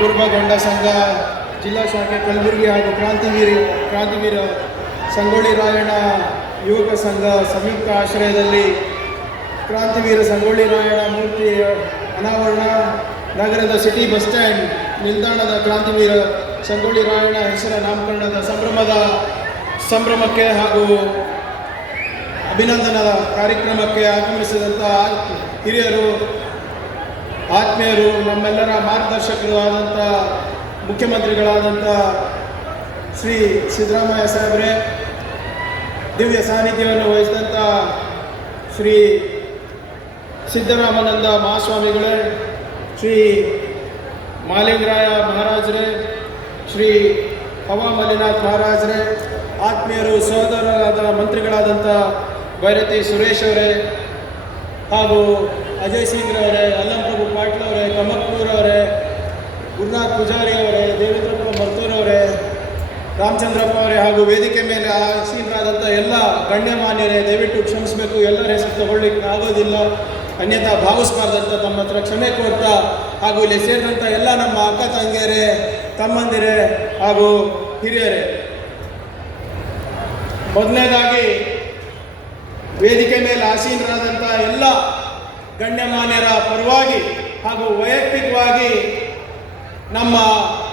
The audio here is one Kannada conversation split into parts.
ಕುರುಬ ಗಂಡ ಸಂಘ, ಜಿಲ್ಲಾ ಶಾಖೆ ಕಲಬುರಗಿ ಹಾಗೂ ಕ್ರಾಂತಿವೀರಿ, ಕ್ರಾಂತಿವೀರ ಸಂಗೊಳ್ಳಿ ರಾಯಣ್ಣ ಯುವಕ ಸಂಘ ಸಂಯುಕ್ತ ಆಶ್ರಯದಲ್ಲಿ ಕ್ರಾಂತಿವೀರ ಸಂಗೊಳ್ಳಿ ರಾಯಣ್ಣ ಮೂರ್ತಿ ಅನಾವರಣ ನಗರದ ಸಿಟಿ ಬಸ್ ಸ್ಟ್ಯಾಂಡ್ ನಿಲ್ದಾಣದ ಕ್ರಾಂತಿವೀರ ಸಂಗೊಳ್ಳಿ ರಾಯಣ್ಣ ಹೆಸರ ನಾಮಕರಣದ ಸಂಭ್ರಮದ ಸಂಭ್ರಮಕ್ಕೆ ಹಾಗೂ ಅಭಿನಂದನದ ಕಾರ್ಯಕ್ರಮಕ್ಕೆ ಆಗಮಿಸಿದಂಥ ಹಿರಿಯರು ಆತ್ಮೀಯರು, ನಮ್ಮೆಲ್ಲರ ಮಾರ್ಗದರ್ಶಕರು ಆದಂಥ ಮುಖ್ಯಮಂತ್ರಿಗಳಾದಂಥ ಶ್ರೀ ಸಿದ್ದರಾಮಯ್ಯ ಸಾಹೇಬ್ರೆ, ದಿವ್ಯ ಸಾನ್ನಿಧ್ಯವನ್ನು ವಹಿಸಿದಂಥ ಶ್ರೀ ಸಿದ್ದರಾಮಾನಂದ ಮಹಾಸ್ವಾಮಿಗಳೇ, ಶ್ರೀ ಮಾಲಿಂಗರಾಯ ಮಹಾರಾಜರೇ, ಶ್ರೀ ಹವಾ ಮಲ್ಲಿನಾಥ್ ಮಹಾರಾಜರೇ, ಆತ್ಮೀಯರು, ಸಹೋದರರಾದ ಮಂತ್ರಿಗಳಾದಂಥ ಭೈರತಿ ಸುರೇಶ್ ಅವರೇ ಹಾಗೂ ಅಜಯ್ ಸಿಂಗ್ ಅವರೇ ಅಲ್ಲಂಪ್ರಭು ಪಾಟೀಲ್ ಅವರೇ ಕಮಕ್ನೂರ್ ಅವರೇ, ಗುರುನಾಥ್ ಪೂಜಾರಿ ಅವರೇ ದೇವೇಂದ್ರಪ್ಪ ಮರ್ತೂರ್ ಅವರೇ, ರಾಮಚಂದ್ರಪ್ಪ ಅವರೇ ಹಾಗೂ ವೇದಿಕೆ ಮೇಲೆ ಆಸೀನರಾದಂಥ ಎಲ್ಲ ಗಣ್ಯಮಾನ್ಯರೇ, ದಯವಿಟ್ಟು ಕ್ಷಮಿಸಬೇಕು. ಎಲ್ಲರ ಹೆಸರು ತಗೊಳ್ಳಿಕ್ಕೆ ಆಗೋದಿಲ್ಲ. ಅನ್ಯಥಾ ಭಾವಿಸ್ಬಾರ್ದಂತ ತಮ್ಮ ಹತ್ರ ಕ್ಷಮೆ ಕೊಡ್ತಾ ಹಾಗೂ ಇಲ್ಲಿ ಸೇರಿದಂಥ ಎಲ್ಲ ನಮ್ಮ ಅಕ್ಕ ತಂಗಿಯರೇ, ತಮ್ಮಂದಿರೇ ಹಾಗೂ ಹಿರಿಯರೇ. ಮೊದಲನೇದಾಗಿ ವೇದಿಕೆ ಮೇಲೆ ಆಸೀನರಾದಂಥ ಎಲ್ಲ ಗಣ್ಯಮಾನ್ಯರ ಪರವಾಗಿ ಹಾಗೂ ವೈಯಕ್ತಿಕವಾಗಿ ನಮ್ಮ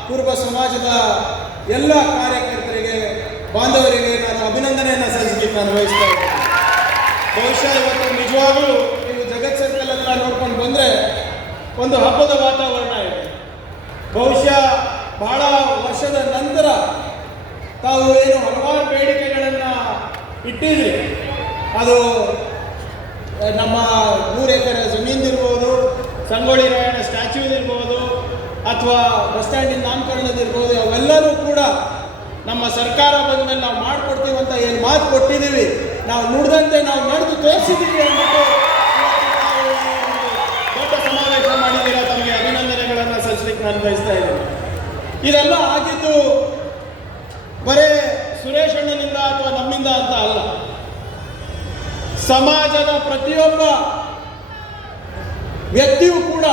ಪೂರ್ವ ಸಮಾಜದ ಎಲ್ಲ ಕಾರ್ಯಕರ್ತರಿಗೆ, ಬಾಂಧವರಿಗೆ ನಾನು ಅಭಿನಂದನೆಯನ್ನು ಸಲ್ಲಿಸಲಿಕ್ಕೆ ನಾನು ಬಯಸ್ತಾ ಇದ್ದೇನೆ. ಬಹುಶಃ ಇವತ್ತು ನಿಜವಾಗಲೂ ನೀವು ಜಗತ್ ಸರ್ಕಲ್ ಹತ್ರ ನೋಡ್ಕೊಂಡು ಬಂದರೆ ಒಂದು ಹಬ್ಬದ ವಾತಾವರಣ ಇದೆ. ಬಹುಶಃ ಬಹಳ ವರ್ಷದ ನಂತರ ತಾವು ಏನು ಹಲವಾರು ಬೇಡಿಕೆಗಳನ್ನು ಇಟ್ಟಿದ್ರಿ ಅದು ನಮ್ಮ ನೂರು ಎಕರೆ ಸಂಗೋಳಿ ಸಂಗೊಳ್ಳಿ ರಾಯಣ್ಣ ಸ್ಟ್ಯಾಚ್ಯೂದಿರ್ಬೋದು ಅಥವಾ ಬಸ್ ಸ್ಟ್ಯಾಂಡಿನ ನಾಮಕರಣದಿರ್ಬೋದು ಅವೆಲ್ಲರೂ ಕೂಡ ನಮ್ಮ ಸರ್ಕಾರ ಬಂದ ಮೇಲೆ ನಾವು ಮಾಡಿಕೊಡ್ತೀವಿ ಅಂತ ಏನು ಮಾತು ಕೊಟ್ಟಿದ್ದೀವಿ ನಾವು ನುಡಿದಂತೆ ನಾವು ನಡೆದು ತೋರಿಸಿದ್ದೀವಿ ಅಂದ್ಬಿಟ್ಟು ದೊಡ್ಡ ಸಮಾವೇಶ ಮಾಡಿದ್ದೀರಾ ತಮಗೆ ಅಭಿನಂದನೆಗಳನ್ನು ಸಲ್ಲಿಸಲಿಕ್ಕೆ ನಾನು ಬಯಸ್ತಾ ಇದ್ದೀನಿ. ಇದೆಲ್ಲ ಆಗಿದ್ದು ಬರೇ ಸುರೇಶ್ ಅಣ್ಣನಿಂದ ಅಥವಾ ನಮ್ಮಿಂದ ಅಂತ ಅಲ್ಲ ಸಮಾಜದ ಪ್ರತಿಯೊಬ್ಬ ವ್ಯಕ್ತಿಯೂ ಕೂಡ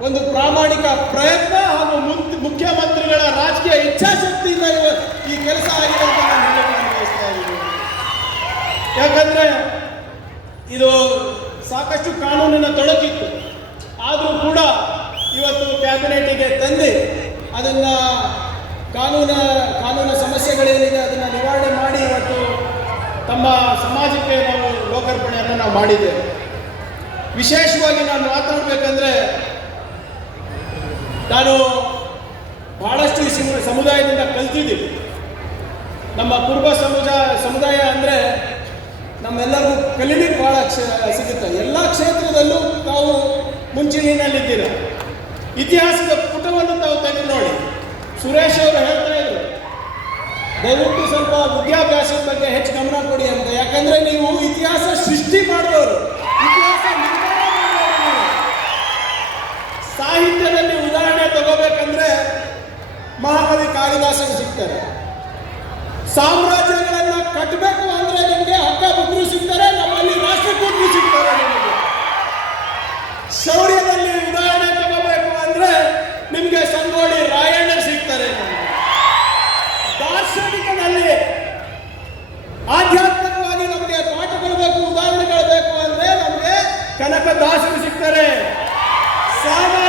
ಒಂದು ಪ್ರಾಮಾಣಿಕ ಪ್ರಯತ್ನ ಹಾಗೂ ಮುನ್- ಮುಖ್ಯಮಂತ್ರಿಗಳ ರಾಜಕೀಯ ಇಚ್ಛಾಶಕ್ತಿಯಿಂದ ಇವ- ಈ ಕೆಲಸ ಆಗಿದೆ ಅಂತ ನಾನು ಹೇಳಕ್ಕೆ ನಾನು ಬಯಸ್ತಾ ಇದ್ದೀನಿ ಯಾಕಂದ್ರೆ ಇದು ಸಾಕಷ್ಟು ಕಾನೂನಿನ ತೊಡಕಿತ್ತು. ಆದರೂ ಕೂಡ ಇವತ್ತು ಕ್ಯಾಬಿನೆಟಿಗೆ ತಂದು ಅದನ್ನು ಕಾನೂನ, ಕಾನೂನು ಸಮಸ್ಯೆಗಳೇನಿದೆ ಅದನ್ನು ನಿವಾರಣೆ ಮಾಡಿ ಇವತ್ತು ತಮ್ಮ ಸಮಾಜಕ್ಕೆ ನಾವು ಲೋಕಾರ್ಪಣೆಯನ್ನು ನಾವು ಮಾಡಿದ್ದೇವೆ. ವಿಶೇಷವಾಗಿ ನಾನು ಮಾತಾಡಬೇಕಂದ್ರೆ ನಾನು ಬಹಳಷ್ಟು ಸಮುದಾಯದಿಂದ ಕಲ್ತಿದ್ದೀನಿ. ನಮ್ಮ ಕುರುಬ ಸಮುದಾಯ ಸಮುದಾಯ ಅಂದರೆ ನಮ್ಮೆಲ್ಲರಿಗೂ ಕಲೀಲಿಕ್ಕೆ ಭಾಳ ಸಿಗುತ್ತೆ. ಎಲ್ಲ ಕ್ಷೇತ್ರದಲ್ಲೂ ತಾವು ಮುಂಚೂಣಿನಲ್ಲಿದ್ದೀರ ಇತಿಹಾಸದ ಪುಟವನ್ನು ತಾವು ತೆಗೆದು ನೋಡಿ. ಸುರೇಶ್ ಅವರು ಹೇಳ್ತಾ ಇದ್ರು, ದಯವಿಟ್ಟು ಸ್ವಲ್ಪ ವಿದ್ಯಾಭ್ಯಾಸದ ಬಗ್ಗೆ ಹೆಚ್ಚು ಗಮನ ಕೊಡಿ ಅಂತ. ಯಾಕಂದ್ರೆ ನೀವು ಇತಿಹಾಸ ಸೃಷ್ಟಿ ಮಾಡಿದವರು. ಇತಿಹಾಸ ಸಾಹಿತ್ಯದಲ್ಲಿ ಉದಾಹರಣೆ ತಗೋಬೇಕಂದ್ರೆ ಮಹಾಕವಿ ಕಾಳಿದಾಸರು ಸಿಗ್ತಾರೆ. ಸಾಮ್ರಾಜ್ಯಗಳನ್ನ ಕಟ್ಟಬೇಕು ಅಂದ್ರೆ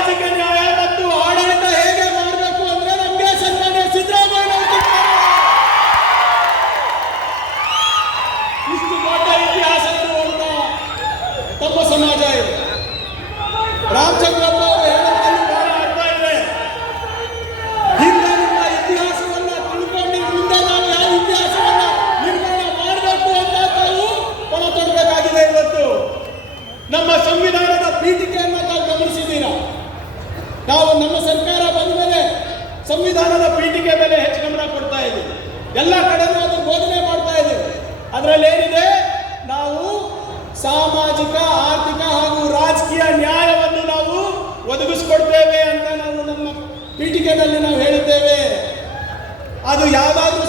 de ganhar. ಅದು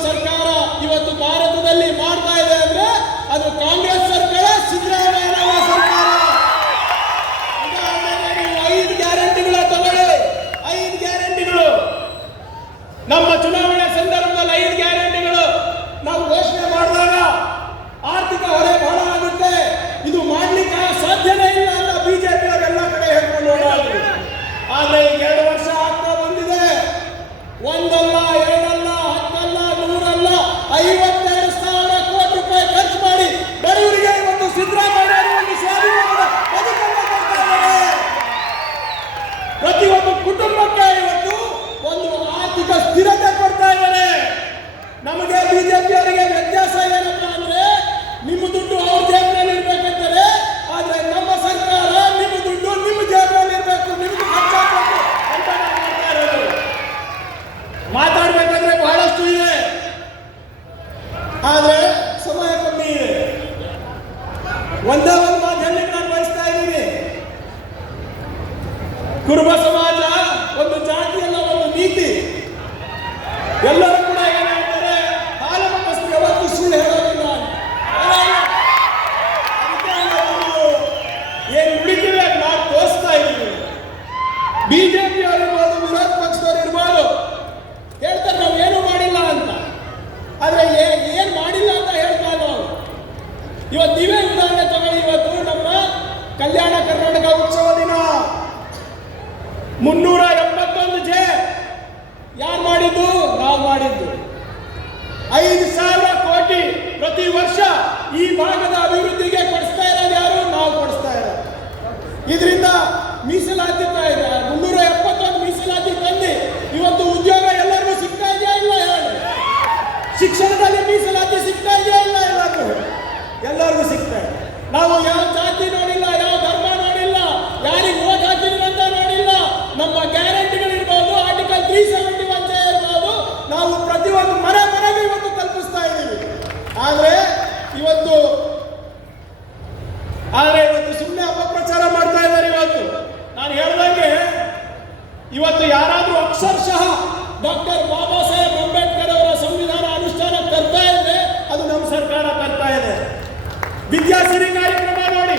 ಮಾತಾಡ್ಬೇಕಾದ್ರೆ ಬಹಳಷ್ಟು ಇದೆ. ಆದ್ರೆ ಸಮಯ ಕಮ್ಮಿ ಇದೆ. ಒಂದೇ ಒಂದು ಮಾತು ಹೇಳಲಿಕ್ಕೆ ನಾನು ಬಯಸ್ತಾ ಇದ್ದೀನಿ. ಕುರುಬ ಸಮಾಜ ಇವತ್ತು ಯಾರಾದರೂ ಅಕ್ಷರಶಃ ಡಾಕ್ಟರ್ ಬಾಬಾ ಸಾಹೇಬ್ ಅಂಬೇಡ್ಕರ್ ಅವರ ಸಂವಿಧಾನ ಅನುಷ್ಠಾನ ತರ್ತಾ ಇದೆ, ಅದು ನಮ್ಮ ಸರ್ಕಾರ ತರ್ತಾ ಇದೆ. ವಿದ್ಯಾಸಿರಿ ಕಾರ್ಯಕ್ರಮ ನೋಡಿ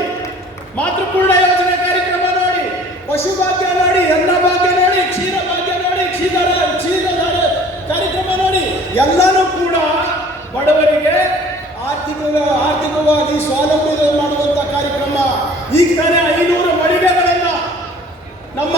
ಮಾತೃಪೂರ್ಣ ಯೋಜನೆ ಕಾರ್ಯಕ್ರಮ ನೋಡಿ ಪಶುಭಾಗ್ಯ ನೋಡಿ ಎಲ್ಲ ಭಾಗ್ಯ ನೋಡಿ, ಕ್ಷೀರ ಭಾಗ್ಯ ನೋಡಿ ಕ್ಷೀರ ಕ್ಷೀರ ಕಾರ್ಯಕ್ರಮ ನೋಡಿ. ಎಲ್ಲನೂ ಕೂಡ ಬಡವರಿಗೆ ಆರ್ಥಿಕ ಆರ್ಥಿಕವಾಗಿ ಸ್ವಾವಲಂಬಿ ಮಾಡುವಂತ ಕಾರ್ಯಕ್ರಮ. ಈಗ ತಾನೇ ಐನೂರು ಮಳಿಗೆಗಳನ್ನ ನಮ್ಮ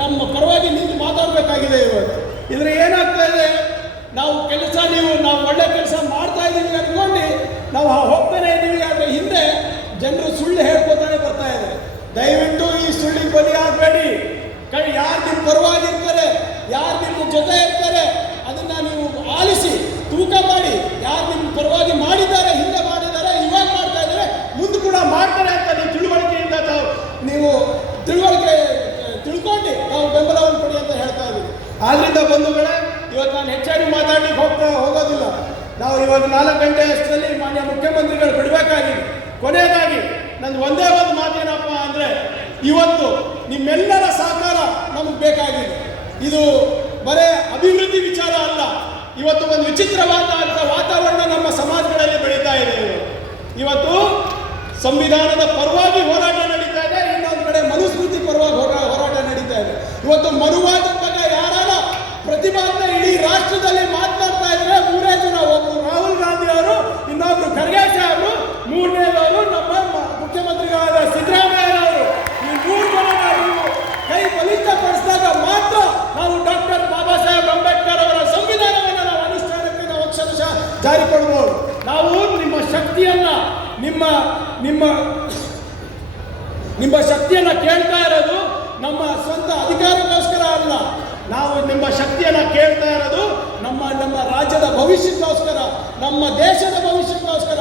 ನಮ್ಮ ಪರವಾಗಿ ನಿಂತು ಮಾತಾಡಬೇಕಾಗಿದೆ ಇವತ್ತು ಇದ್ರೆ ಏನಾಗ್ತಾ ಇದೆ? ನಾವು ಕೆಲಸ ನೀವು, ನಾವು ಒಳ್ಳೆ ಕೆಲಸ ಮಾಡ್ತಾ ಇದ್ದೀವಿ ಅಂದ್ಕೊಂಡು ನಾವು ಹೋಗ್ತಾನೆ ಇದ್ದೀವಿ. ಆದರೆ ಹಿಂದೆ ಜನರು ಸುಳ್ಳು ಹೇಳ್ಕೊತಾನೆ ಬರ್ತಾ ಇದೆ ದಯವಿಟ್ಟು ಈ ಸುಳ್ಳಿಗೆ ಬಲಿಯಾಗಬೇಡಿ. ಕಣ್, ಯಾರು ನಿಮ್ಮ ಪರವಾಗಿರ್ತಾರೆ, ಯಾರು ನಿಮ್ಮ ಜೊತೆ ಇರ್ತಾರೆ, ಅದನ್ನು ನೀವು ಆಲಿಸಿ, ತೂಕ ಮಾಡಿ. ಮಾಡ್ಲಿಕ್ಕೆ ಹೋಗ್ತಾ ಹೋಗೋದಿಲ್ಲ. ನಾವು ಇವಾಗ ನಾಲ್ಕು ಗಂಟೆ ಅಷ್ಟರಲ್ಲಿ ಮಾನ್ಯ ಮುಖ್ಯಮಂತ್ರಿಗಳು ಬಿಡಬೇಕಾಗಿ ಕೊನೆಯದಾಗಿ ನಂದು ಒಂದೇ ಒಂದು ಮಾತೇನಪ್ಪ ಅಂದರೆ, ಇವತ್ತು ನಿಮ್ಮೆಲ್ಲರ ಸಹಕಾರ ನಮಗೆ ಬೇಕಾಗಿದೆ. ಇದು ಬರೇ ಅಭಿವೃದ್ಧಿ ವಿಚಾರ ಅಲ್ಲ. ಇವತ್ತು ಒಂದು ವಿಚಿತ್ರವಾದ ವಾತಾವರಣ ನಮ್ಮ ಸಮಾಜಗಳಲ್ಲಿ ಬೆಳೀತಾ ಇದೆ. ಇವತ್ತು ಸಂವಿಧಾನದ ಪರವಾಗಿ ಹೋರಾಟ ನಡೀತಾ ಇದೆ, ಇನ್ನೊಂದು ಕಡೆ ಮನುಸ್ಮೃತಿ ಪರವಾಗಿ ಹೋರಾಟ ನಡೀತಾ ಇದೆ. ಇವತ್ತು ಮರುವಾದ ನಿಮ್ಮ ನಿಮ್ಮ ಶಕ್ತಿಯನ್ನ ಕೇಳ್ತಾ ಇರೋದು ನಮ್ಮ ಸ್ವಂತ ಅಧಿಕಾರಕ್ಕೋಸ್ಕರ ಅಲ್ಲ. ನಾವು ನಿಮ್ಮ ಶಕ್ತಿಯನ್ನ ಕೇಳ್ತಾ ಇರೋದು ನಮ್ಮ ನಮ್ಮ ರಾಜ್ಯದ ಭವಿಷ್ಯಕ್ಕೋಸ್ಕರ, ನಮ್ಮ ದೇಶದ ಭವಿಷ್ಯಕ್ಕೋಸ್ಕರ,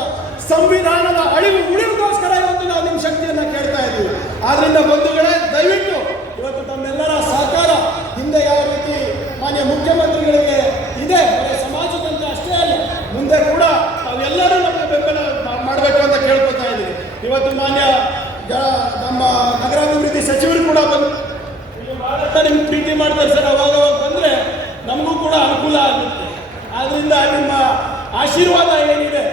ಸಂವಿಧಾನದ ಅಳಿವು ಉಳಿವಿಗೋಸ್ಕರ ಇವತ್ತು ನಾವು ನಿಮ್ಮ ಶಕ್ತಿಯನ್ನ ಕೇಳ್ತಾ ಇದ್ದೀವಿ ಆದ್ರಿಂದ ಬಂಧುಗಳೇ, ದಯವಿಟ್ಟು ಇವತ್ತು ತಮ್ಮೆಲ್ಲರ ಮಾನ್ಯ ನಮ್ಮ ನಗರಾಭಿವೃದ್ಧಿ ಸಚಿವರು ಕೂಡ ಬಂದು ನಿಮ್ಗೆ ಪ್ರೀತಿ ಮಾಡ್ತಾರೆ ಸರ್, ಅವಾಗ ಬಂದರೆ ನಮಗೂ ಕೂಡ ಅನುಕೂಲ ಆಗುತ್ತೆ. ಆದ್ದರಿಂದ ನಿಮ್ಮ ಆಶೀರ್ವಾದ ಏನಿದೆ